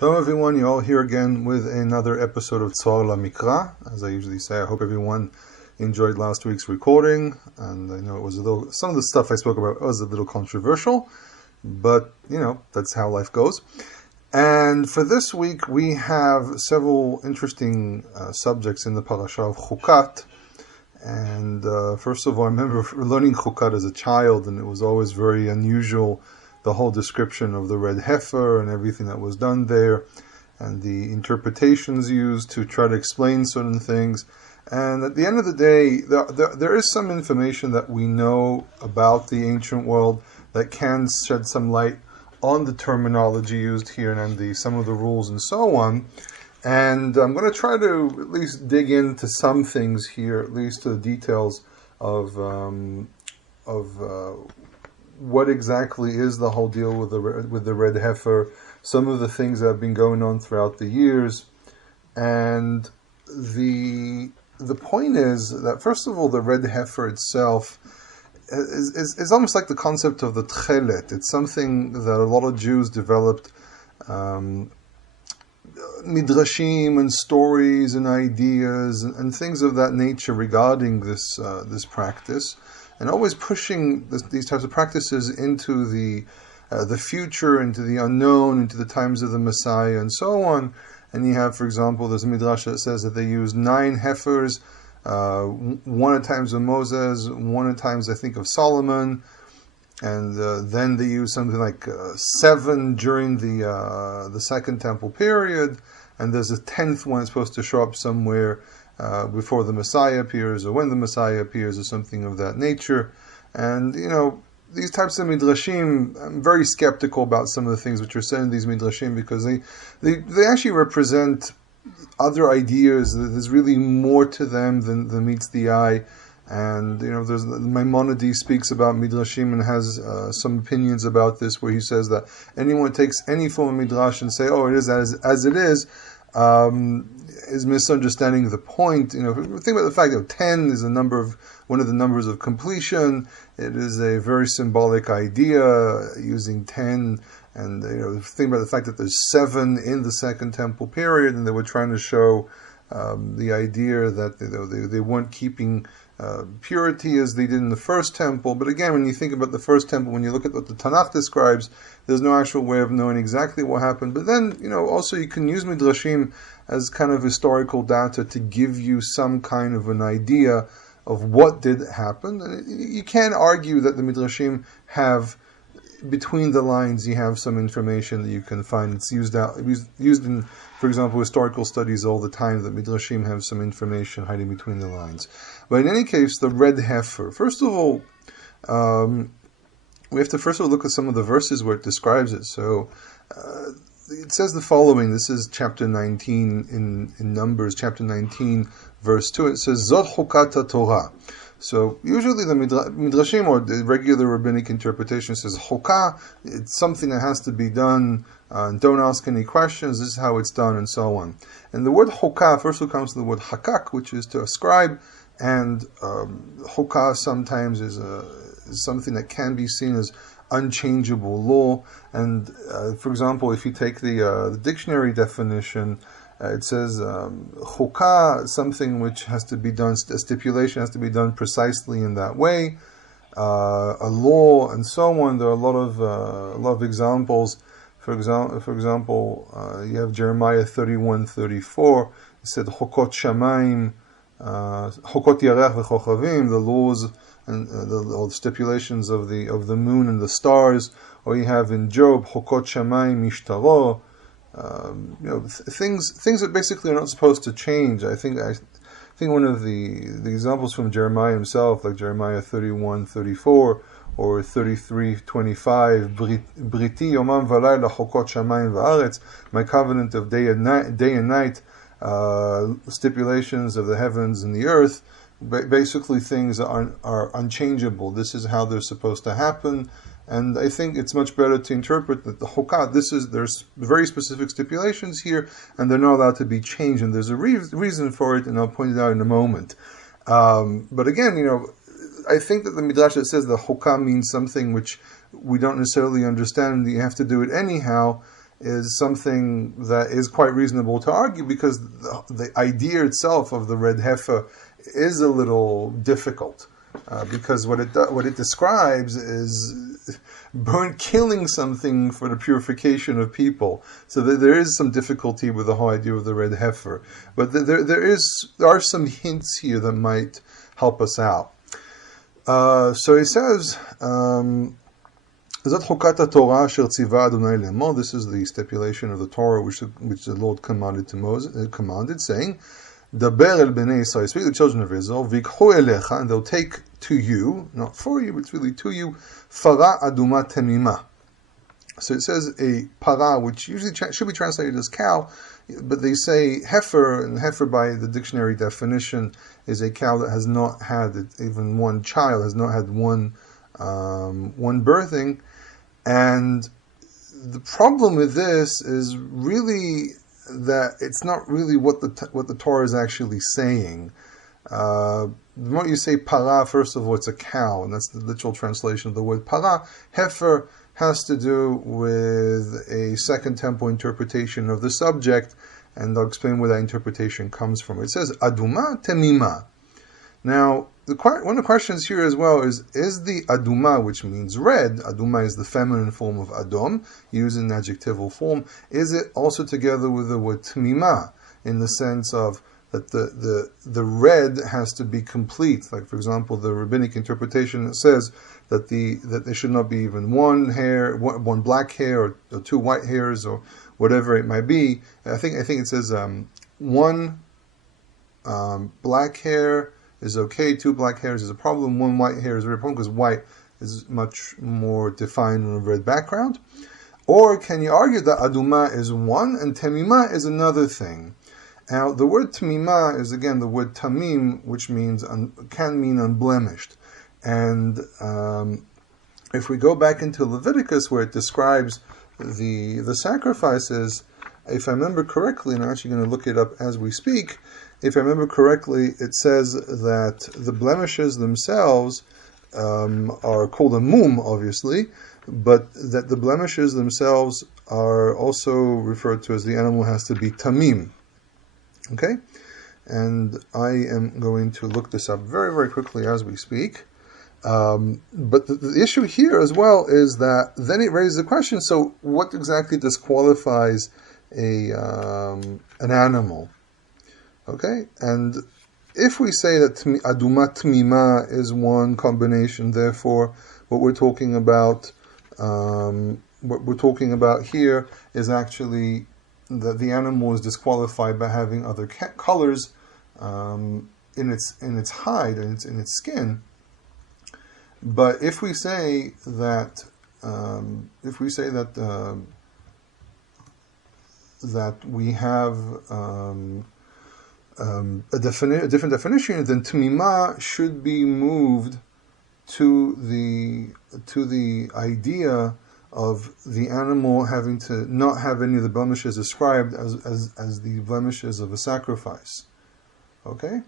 Shalom everyone, you're all here again with another episode of Tzor LaMikra. As I usually say, I hope everyone enjoyed last week's recording, and I know it was some of the stuff I spoke about was a little controversial, but that's how life goes. And for this week we have several interesting subjects in the parasha of Chuqat. And first of all, I remember learning Chuqat as a child, and it was always very unusual, the whole description of the red heifer and everything that was done there, and the interpretations used to try to explain certain things. And at the end of the day, there is some information that we know about the ancient world that can shed some light on the terminology used here and some of the rules and so on. And I'm going to try to at least dig into some things here, at least to the details of what exactly is the whole deal with the red heifer, some of the things that have been going on throughout the years. And the point is that, first of all, the red heifer itself is almost like the concept of the tchelet. It's something that a lot of Jews developed midrashim and stories and ideas and things of that nature regarding this practice, and always pushing these types of practices into the future, into the unknown, into the times of the Messiah, and so on. And you have, for example, there's a midrash that says that they used 9 heifers, one at times of Moses, one at times, I think, of Solomon, and then they used something like 7 during the Second Temple period, and there's a 10th one that's supposed to show up somewhere before the Messiah appears, or when the Messiah appears, or something of that nature. And these types of midrashim, I'm very skeptical about some of the things which are said in these midrashim, because they actually represent other ideas. There's really more to them than meets the eye. And there's Maimonides speaks about midrashim and has some opinions about this, where he says that anyone takes any form of midrash and say, "Oh, it is as it is misunderstanding the point." Think about the fact that 10 is one of the numbers of completion. It is a very symbolic idea, using 10. And think about the fact that there's 7 in the Second Temple period, and they were trying to show the idea that they weren't keeping purity as they did in the First Temple. But again, when you think about the First Temple, when you look at what the Tanakh describes, there's no actual way of knowing exactly what happened. But then, also you can use midrashim as kind of historical data to give you some kind of an idea of what did happen. And you can't argue that the midrashim have, between the lines, you have some information that you can find. It's used in, for example, historical studies all the time, that midrashim have some information hiding between the lines. But in any case, the red heifer. First of all, we have to look at some of the verses where it describes it. So it says the following. This is chapter 19 in Numbers, chapter 19, verse 2. It says, Zot Chuqat Torah. So usually the midrashim, or the regular rabbinic interpretation, says chokah, it's something that has to be done, don't ask any questions, this is how it's done, and so on. And the word chokah first comes from the word hakak, which is to ascribe, and chokah sometimes is something that can be seen as unchangeable law. And for example, if you take the dictionary definition, it says chukah, something which has to be done, a stipulation has to be done precisely in that way, a law, and so on. There are a lot of examples. For example, you have Jeremiah 31:34. It said chokot shamayim, chokot yarech v'chochavim, the laws and the stipulations of the moon and the stars. Or you have in Job chokot shamayim mishtaro. Things that basically are not supposed to change. I think one of the examples from Jeremiah himself, like Jeremiah 31:34 or 33:25, Briti yomam v'layla chokot shamayim v'aretz, my covenant of day and night, stipulations of the heavens and the earth. Basically, things are unchangeable. This is how they're supposed to happen. And I think it's much better to interpret that the chokah, there's very specific stipulations here, and they're not allowed to be changed, and there's a reason for it, and I'll point it out in a moment. But again, I think that the midrash that says the chokah means something which we don't necessarily understand, and you have to do it anyhow, is something that is quite reasonable to argue, because the idea itself of the red heifer is a little difficult, because what it describes is killing something for the purification of people. So there is some difficulty with the whole idea of the red heifer, but there are some hints here that might help us out. So he says, "Zot Chuqat Torah asher tziva Adonai le'emor." This is the stipulation of the Torah which the Lord commanded to Moses, saying, "Daber el bnei Yisrael," speak to the children of Israel, "V'ikhu elecha," and they'll take to you, not for you, but it's really to you, "Fara aduma temima." So it says a para, which usually should be translated as cow, but they say heifer, and heifer by the dictionary definition is a cow that has not had even one child, has not had one birthing. And the problem with this is really that it's not really what the Torah is actually saying. The moment you say para, first of all, it's a cow, and that's the literal translation of the word para. Heifer has to do with a Second Temple interpretation of the subject, and I'll explain where that interpretation comes from. It says aduma temima. Now, one of the questions here as well is the aduma, which means red, aduma is the feminine form of adom, used in adjectival form, is it also together with the word tmima, in the sense of that the red has to be complete? Like, for example, the rabbinic interpretation says that there should not be even one black hair or two white hairs or whatever it might be. I think it says one black hair is okay, two black hairs is a problem, one white hair is a problem, because white is much more defined on a red background. Or can you argue that aduma is one and temima is another thing? Now, the word temima is again the word tamim, which can mean unblemished. And if we go back into Leviticus, where it describes the sacrifices, if I remember correctly, and I'm actually going to look it up as we speak, if I remember correctly, it says that the blemishes themselves are called a mum, obviously, but that the blemishes themselves are also referred to as the animal has to be tamim. Okay? And I am going to look this up very, very quickly as we speak. But the issue here as well is that then it raises the question, so what exactly disqualifies an animal? Okay, and if we say that aduma tmima is one combination, therefore what we're talking about here is actually that the animal is disqualified by having other colors in its hide and in its skin. But if we say that that we have a different definition, then tmima should be moved to the idea of the animal having to not have any of the blemishes described as the blemishes of a sacrifice. Okay,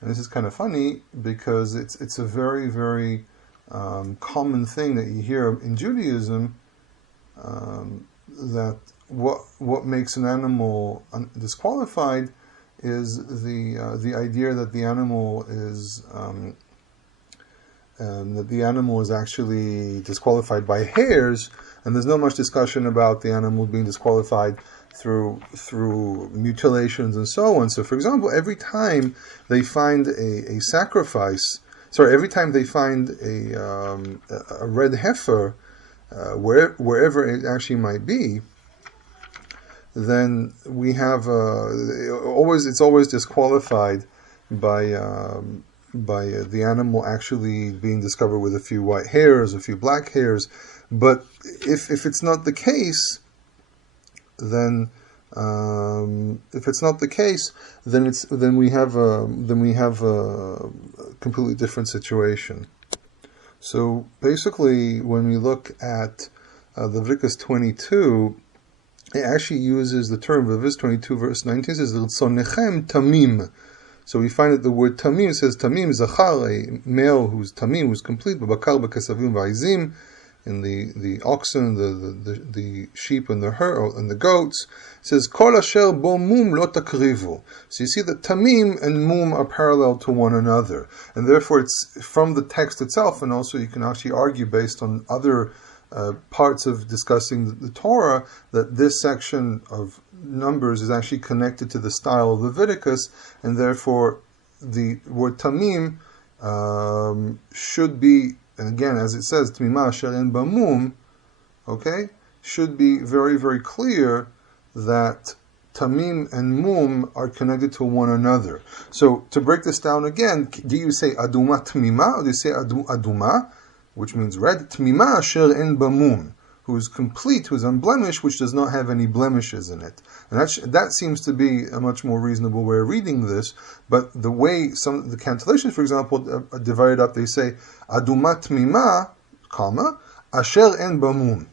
and this is kind of funny because it's a very, very common thing that you hear in Judaism, that what makes an animal disqualified is the idea that the animal is actually disqualified by hairs, and there's not much discussion about the animal being disqualified through mutilations and so on. So, for example, every time they find a sacrifice, every time they find a red heifer, wherever it actually might be, then we have it's always disqualified by the animal actually being discovered with a few white hairs, a few black hairs. But if it's not the case, then then we have a completely different situation. So basically, when we look at Leviticus 22, it actually uses the term, Leviticus 22 verse 19 says "Tzonechem tamim." So we find that the word tamim says tamim zachar, a male who's tamim, who's complete, bakar b'kesavim v'aizim, in the oxen, the sheep, and the goats. It says kol asher bo mum lo takrivu. So you see that tamim and mum are parallel to one another, and therefore it's from the text itself, and also you can actually argue based on other parts of discussing the Torah that this section of Numbers is actually connected to the style of Leviticus, and therefore the word tamim should be, and again, as it says, Tmima asher en ba mum, okay, should be very, very clear that tamim and mum are connected to one another. So to break this down again, do you say aduma tmima, or do you say aduma, which means red, tmima asher en ba mum, who is complete, who is unblemished, which does not have any blemishes in it. And that seems to be a much more reasonable way of reading this, but the way some of the cancellations, for example, are divided up, they say, Aduma tmima, comma, asher en bamum.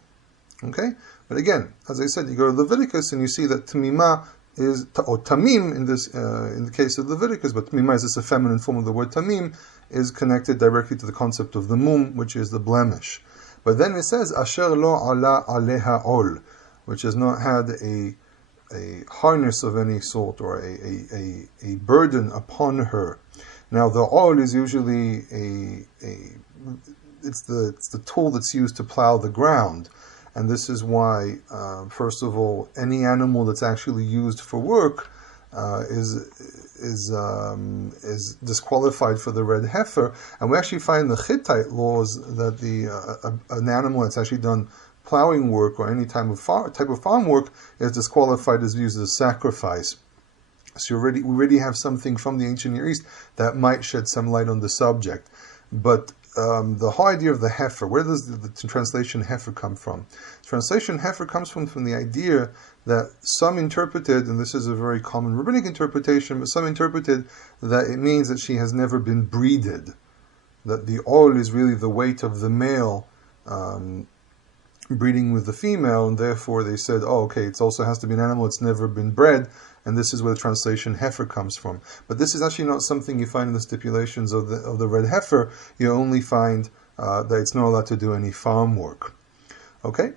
Okay? But again, as I said, you go to Leviticus and you see that tmima is, or tamim in the case of Leviticus, but tmima is just a feminine form of the word tamim, is connected directly to the concept of the mum, which is the blemish. But then it says, Asher lo ala aleha ol, which has not had a harness of any sort, or a burden upon her. Now the ol is usually it's the tool that's used to plow the ground, and this is why first of all, any animal that's actually used for work is disqualified for the red heifer. And we actually find in the Hittite laws that an animal that's actually done plowing work or any type of farm work is disqualified as used as a sacrifice. So we already have something from the ancient Near East that might shed some light on the subject. But the whole idea of the heifer, where does the translation heifer come from? Translation heifer comes from the idea that some interpreted, and this is a very common rabbinic interpretation, but some interpreted that it means that she has never been breeded, that the ol is really the weight of the male breeding with the female, and therefore they said, oh, okay, it also has to be an animal that's never been bred, and this is where the translation heifer comes from. But this is actually not something you find in the stipulations of the red heifer. You only find that it's not allowed to do any farm work. Okay,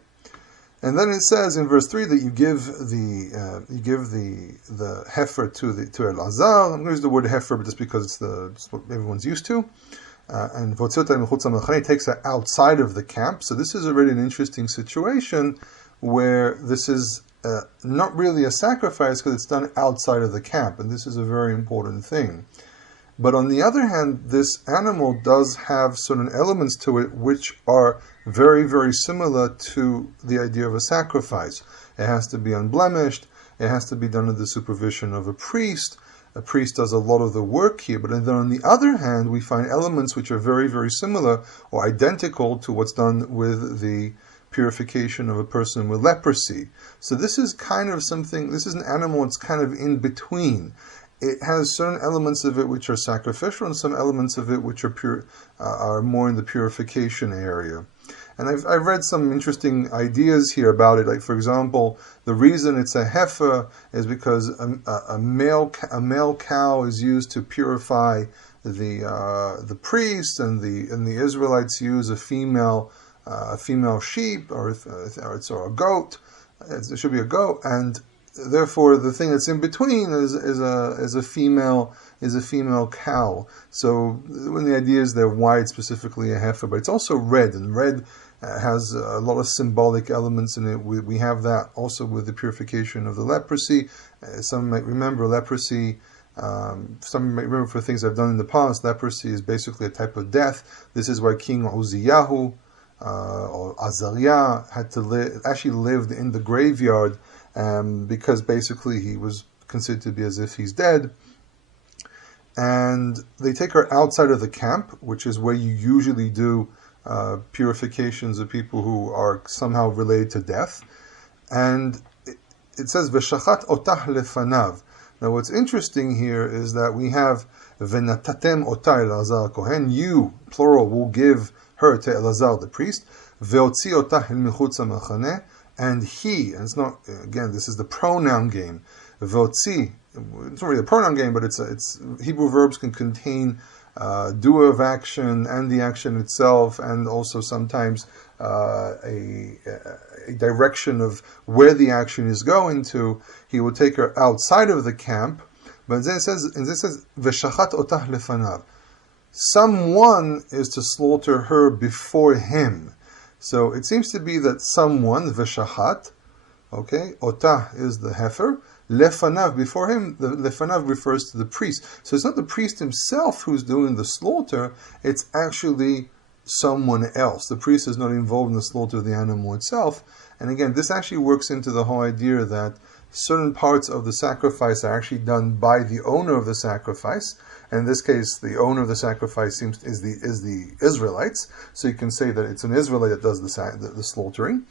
and then it says in verse 3 that you give the heifer to Elazar. I'm going to use the word heifer, but just because it's what everyone's used to. And he takes her outside of the camp. So this is already an interesting situation where this is not really a sacrifice because it's done outside of the camp, and this is a very important thing. But on the other hand, this animal does have certain elements to it which are very, very similar to the idea of a sacrifice. It has to be unblemished, it has to be done under the supervision of a priest. A priest does a lot of the work here, but then on the other hand, we find elements which are very, very similar or identical to what's done with the purification of a person with leprosy. So this is kind of something, this is an animal that's kind of in between. It has certain elements of it which are sacrificial and some elements of it which are more in the purification area. And I've read some interesting ideas here about it. Like, for example, the reason it's a heifer is because a male cow is used to purify the priest, and the Israelites use a female sheep or a goat. It should be a goat, and therefore the thing that's in between is a female cow. So when the idea is they're white, specifically a heifer, but it's also red, and red has a lot of symbolic elements in it. We have that also with the purification of the leprosy. Some might remember leprosy. Some might remember for things I've done in the past. Leprosy is basically a type of death. This is why King Uziyahu or Azariah actually lived in the graveyard because basically he was considered to be as if he's dead. And they take her outside of the camp, which is where you usually do purifications of people who are somehow related to death. And it says, V'shachat otah lefanav. Now what's interesting here is that we have V'natatem otah Elazar Kohen, you, plural, will give her to Elazar the priest, Ve'otzi otah el michutz ha'machaneh, and he, and it's not, again, this is the pronoun game, Ve'otzi, it's not really a pronoun game, but it's Hebrew verbs can contain doer of action and the action itself, and also sometimes a direction of where the action is going to. He will take her outside of the camp. But then it says, "V'shachat otah lefanav." Someone is to slaughter her before him. So it seems to be that someone, v'shachat, okay, otah is the heifer, lefanav, before him, the lefanav refers to the priest. So it's not the priest himself who's doing the slaughter, it's actually someone else. The priest is not involved in the slaughter of the animal itself. And again, this actually works into the whole idea that certain parts of the sacrifice are actually done by the owner of the sacrifice. And in this case, the owner of the sacrifice is the Israelites. So you can say that it's an Israelite that does the slaughtering.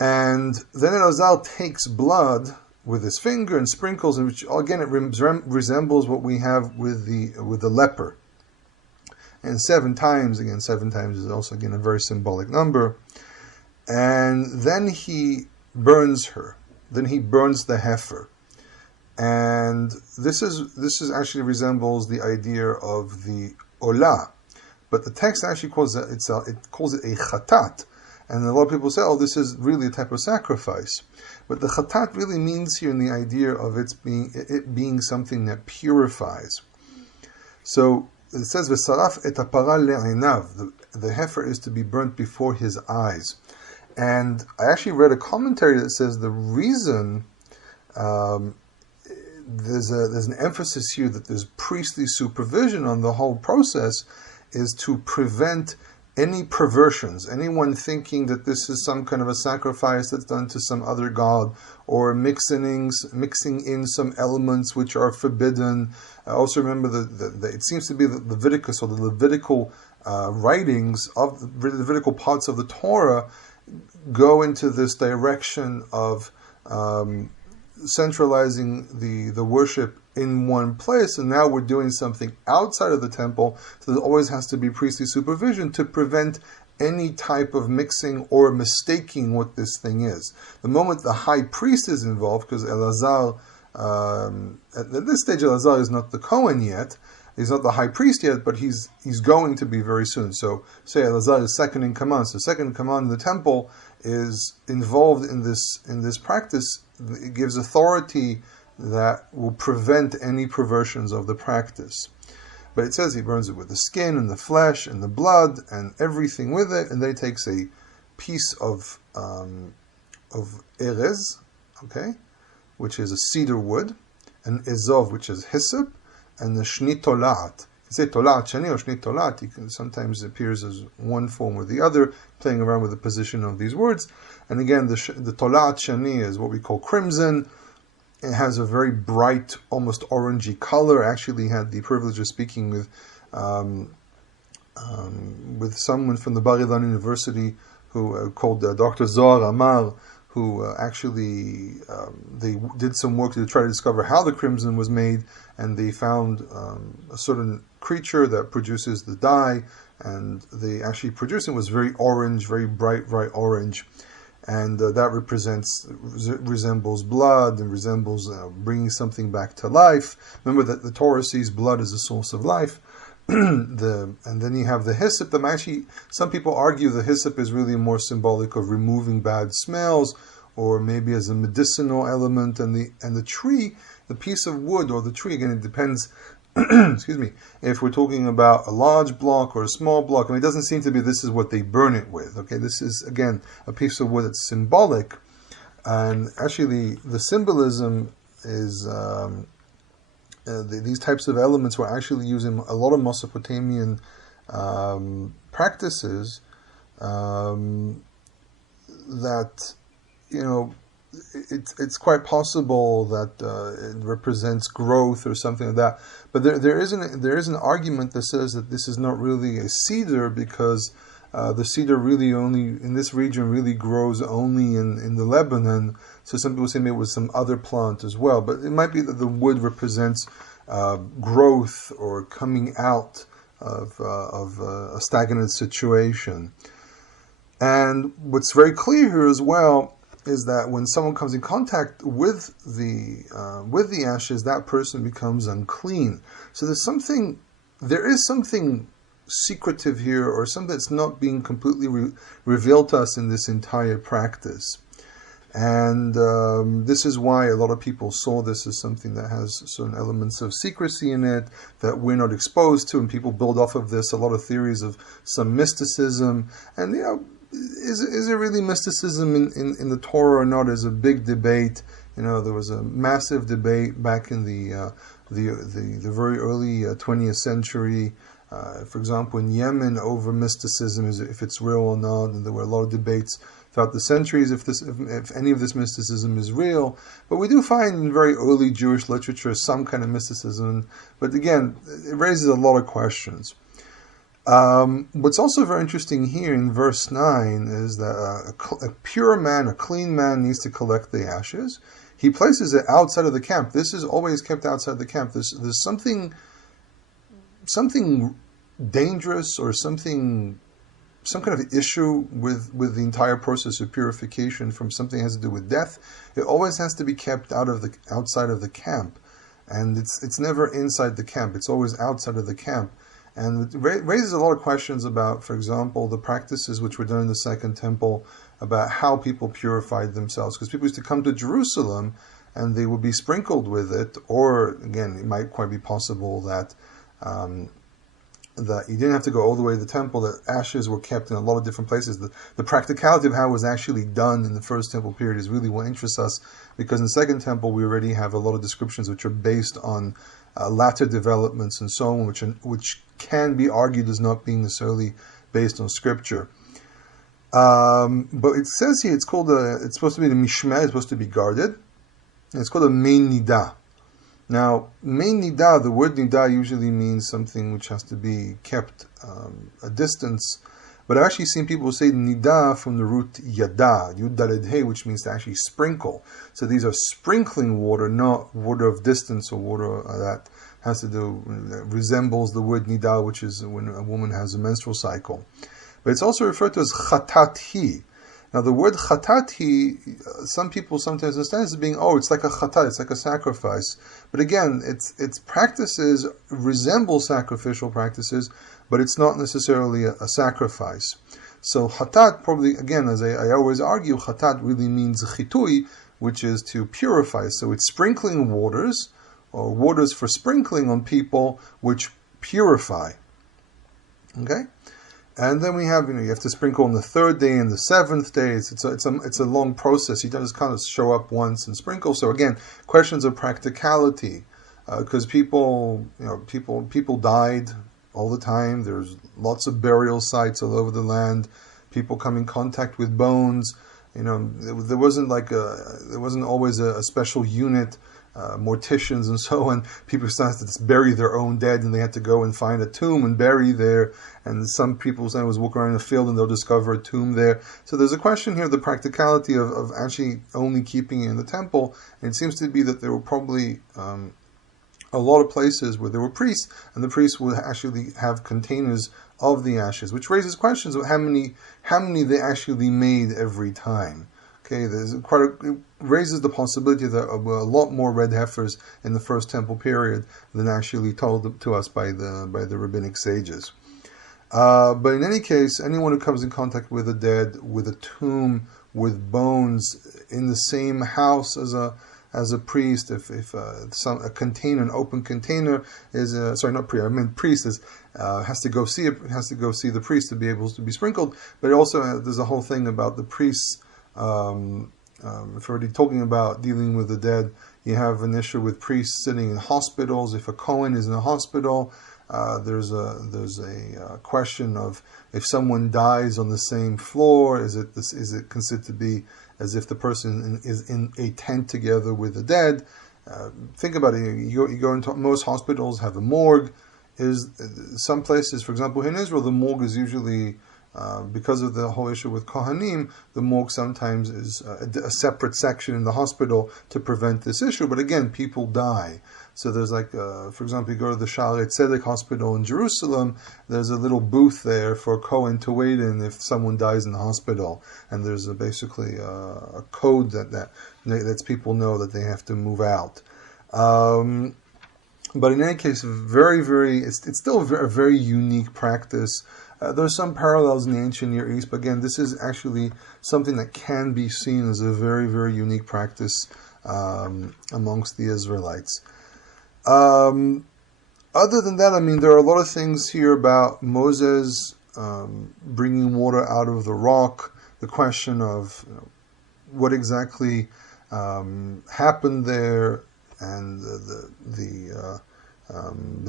And then Elazar takes blood with his finger and sprinkles, and which again it resembles what we have with the leper. And 7 times, again 7 times is also again a very symbolic number. And then he burns her. Then he burns the heifer. And this actually resembles the idea of the olah, but the text actually calls it a chatat, and a lot of people say, oh, this is really a type of sacrifice. But the chatat really means here in the idea of it being something that purifies. So it says v'saraf et hapara le'einav, the heifer is to be burnt before his eyes. And I actually read a commentary that says the reason there's an emphasis here that there's priestly supervision on the whole process is to prevent any perversions, anyone thinking that this is some kind of a sacrifice that's done to some other god, or mixing in some elements which are forbidden. I also remember it seems to be the Leviticus, or the Levitical writings of the Levitical parts of the Torah go into this direction of centralizing the worship in one place, and now we're doing something outside of the temple, so there always has to be priestly supervision to prevent any type of mixing or mistaking what this thing is. The moment the high priest is involved, because Elazar, at this stage Elazar is not the Kohen yet, he's not the high priest yet, but he's going to be very soon. So say Elazar is second in command, so second in command in the temple is involved in this practice. It gives authority that will prevent any perversions of the practice. But it says he burns it with the skin and the flesh and the blood and everything with it, and then he takes a piece of erez, okay, which is a cedar wood, and ezov, which is hyssop, and the shni tolat. You say tolat shani or shni tolat, sometimes it appears as one form or the other, playing around with the position of these words. And again, the tolat shani is what we call crimson. It has a very bright, almost orangey color. I actually had the privilege of speaking with someone from the Bar Ilan University who called Dr. Zohar Amar, who actually they did some work to try to discover how the crimson was made, and they found a certain creature that produces the dye, and they actually produced it was very orange, very bright orange. And that resembles blood and resembles bringing something back to life. Remember that the Torah sees blood as a source of life. And then you have the hyssop. Some people argue the hyssop is really more symbolic of removing bad smells, or maybe as a medicinal element. And the tree, the piece of wood or the tree, again, it depends. Excuse me, if we're talking about a large block or a small block, it doesn't seem to be this is what they burn it with. Okay, this is again a piece of wood that's symbolic, and actually the symbolism is these types of elements were actually used in a lot of Mesopotamian practices that it's quite possible that it represents growth or something like that. But there is an argument that says that this is not really a cedar, because the cedar really only in this region really grows only in the Lebanon. So some people say maybe it was some other plant as well. But it might be that the wood represents growth or coming out of a stagnant situation. And what's very clear here as well is that when someone comes in contact with the ashes, that person becomes unclean. So there's something there is something secretive here, or something that's not being completely revealed to us in this entire practice. And this is why a lot of people saw this as something that has certain elements of secrecy in it that we're not exposed to, and people build off of this a lot of theories of some mysticism. And is it really mysticism in the Torah or not? Is a big debate. There was a massive debate back in the very early 20th century. For example, in Yemen, over mysticism, if it's real or not, and there were a lot of debates throughout the centuries if any of this mysticism is real. But we do find in very early Jewish literature some kind of mysticism. But again, it raises a lot of questions. What's also very interesting here in verse 9 is that a pure man, a clean man, needs to collect the ashes. He places it outside of the camp. This is always kept outside the camp. There's something dangerous, or some kind of issue with the entire process of purification from something that has to do with death. It always has to be kept outside of the camp, and it's never inside the camp. It's always outside of the camp, and it raises a lot of questions about, for example, the practices which were done in the Second Temple about how people purified themselves, because people used to come to Jerusalem and they would be sprinkled with it, or again, it might quite be possible that you didn't have to go all the way to the temple, that ashes were kept in a lot of different places. The practicality of how it was actually done in the First Temple period is really what interests us, because in the Second Temple we already have a lot of descriptions which are based on latter developments and so on, which can be argued as not being necessarily based on Scripture. But it says here it's supposed to be the mishmer, it's supposed to be guarded, and it's called a main nidah. Now, main nidah, the word nidah usually means something which has to be kept a distance, but I've actually seen people say nidah from the root yada, yud daled hey, which means to actually sprinkle. So these are sprinkling water, not water of distance or water that has to do, resembles the word nidah, which is when a woman has a menstrual cycle. But it's also referred to as chatat hi. Now the word chatat hi, some people sometimes understand as being, it's like a chatat, it's like a sacrifice. But again, its practices resemble sacrificial practices, but it's not necessarily a sacrifice. So chatat, probably, again, as I always argue, chatat really means chitui, which is to purify. So it's sprinkling waters, or waters for sprinkling on people, which purify. Okay? And then we have, you have to sprinkle on the third day and the seventh day. It's a long process. You don't just kind of show up once and sprinkle. So again, questions of practicality, because people died all the time. There's lots of burial sites all over the land. People come in contact with bones. There wasn't always a special unit. Morticians and so on, people started to just bury their own dead, and they had to go and find a tomb and bury there. And some people was walking around in the field and they'll discover a tomb there. So there's a question here of the practicality of actually only keeping it in the temple. And it seems to be that there were probably a lot of places where there were priests, and the priests would actually have containers of the ashes, which raises questions of how many they actually made every time. Okay, it raises the possibility that there were a lot more red heifers in the First Temple period than actually told to us by the rabbinic sages. But in any case, anyone who comes in contact with a dead, with a tomb, with bones in the same house as a priest, if a container, an open container is priest has to go see the priest to be able to be sprinkled. But also there's a whole thing about the priests. If we're already talking about dealing with the dead, you have an issue with priests sitting in hospitals. If a Kohen is in a hospital, there's a question of if someone dies on the same floor, is it considered to be as if the person is in a tent together with the dead? Think about it. You go into most hospitals have a morgue. Some places, for example, in Israel, the morgue is usually because of the whole issue with Kohanim, the morgue sometimes is a separate section in the hospital to prevent this issue. But again, people die. So there's for example, you go to the Shaarei Tzedek Hospital in Jerusalem, there's a little booth there for a Kohen to wait in if someone dies in the hospital. And there's basically a code that lets people know that they have to move out. But in any case, it's still a very unique practice. There's some parallels in the ancient Near East, but again, this is actually something that can be seen as a very, very unique practice amongst the Israelites. Other than that, I mean, there are a lot of things here about Moses bringing water out of the rock, the question of what exactly happened there, and the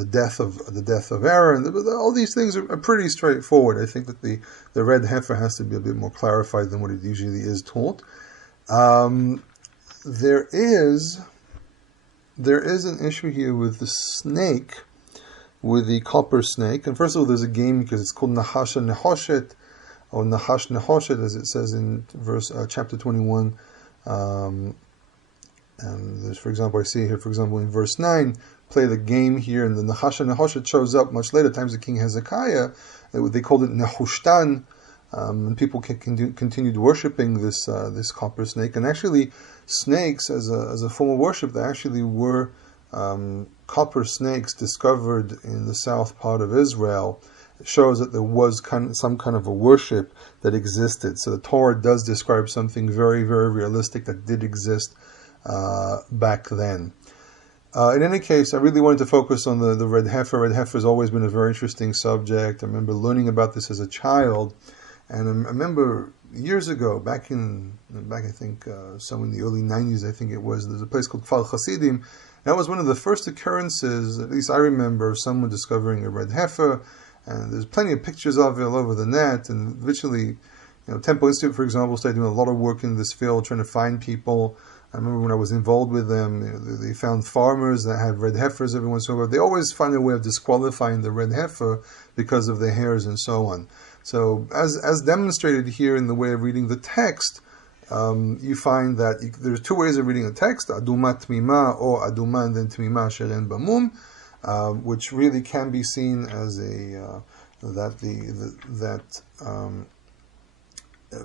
death of Aaron. All these things are pretty straightforward. I think that the red heifer has to be a bit more clarified than what it usually is taught. There is an issue here with the snake, with the copper snake. And first of all, there's a game because it's called Nahash Nehoshet, or Nahash Nehoshet, as it says in chapter 21. And there's, for example, I see here, for example, in verse 9, play the game here, and the Nahash Nehoshet shows up much later, times of King Hezekiah. They called it Nehushtan, and people continued worshipping this copper snake. And actually, snakes as a form of worship, they actually were copper snakes discovered in the south part of Israel. It shows that there was some kind of a worship that existed. So the Torah does describe something very, very realistic that did exist back then. In any case, I really wanted to focus on the red heifer. Red heifer has always been a very interesting subject. I remember learning about this as a child, and I remember years ago, back I think somewhere in the early 90s, I think it was, there's a place called Kfar Hasidim. That was one of the first occurrences, at least I remember, of someone discovering a red heifer, and there's plenty of pictures of it all over the net, and literally, Temple Institute, for example, started doing a lot of work in this field, trying to find people. I remember when I was involved with them, they found farmers that had red heifers every once in a while. They always find a way of disqualifying the red heifer because of the hairs and so on. So, as demonstrated here in the way of reading the text, you find that there's two ways of reading a text: aduma tmima, or aduma and then tmima sheren bamum, which really can be seen as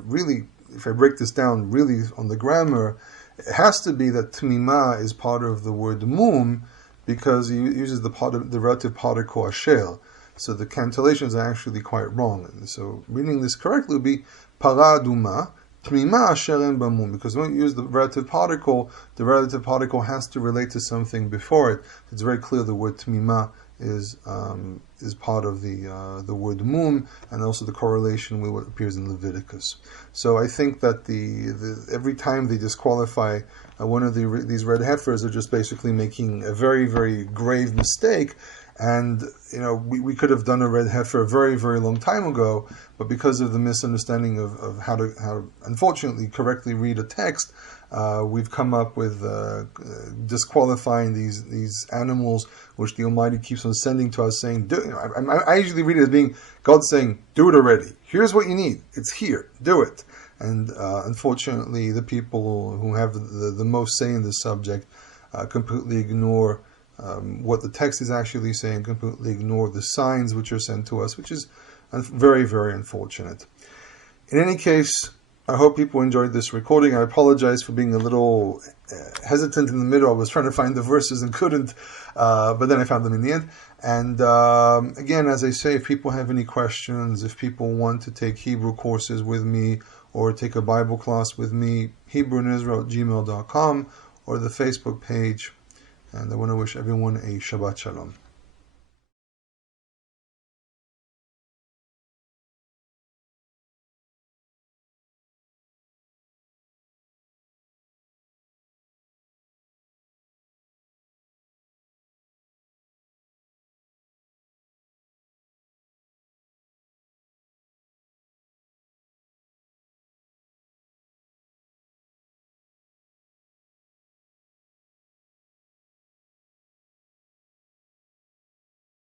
really, if I break this down really on the grammar, it has to be that tmima is part of the word mum, because he uses the relative particle asher. So the cancellations are actually quite wrong. And so reading this correctly would be para aduma, tmima asheren bamum, because when you use the relative particle has to relate to something before it. It's very clear the word tmima is part of the word mum, and also the correlation with what appears in Leviticus. So I think that every time they disqualify one of these red heifers, they're just basically making a very, very grave mistake. And we could have done a red heifer a very, very long time ago, but because of the misunderstanding of how to unfortunately correctly read a text, we've come up with disqualifying these animals, which the Almighty keeps on sending to us, saying, I usually read it as being God saying, do it already. Here's what you need. It's here. Do it. And unfortunately, the people who have the most say in this subject completely ignore what the text is actually saying, completely ignore the signs which are sent to us, which is very, very unfortunate. In any case, I hope people enjoyed this recording. I apologize for being a little hesitant in the middle. I was trying to find the verses and couldn't, but then I found them in the end. And again, as I say, if people have any questions, if people want to take Hebrew courses with me or take a Bible class with me, HebrewInIsrael@gmail.com, or the Facebook page. And I want to wish everyone a Shabbat Shalom.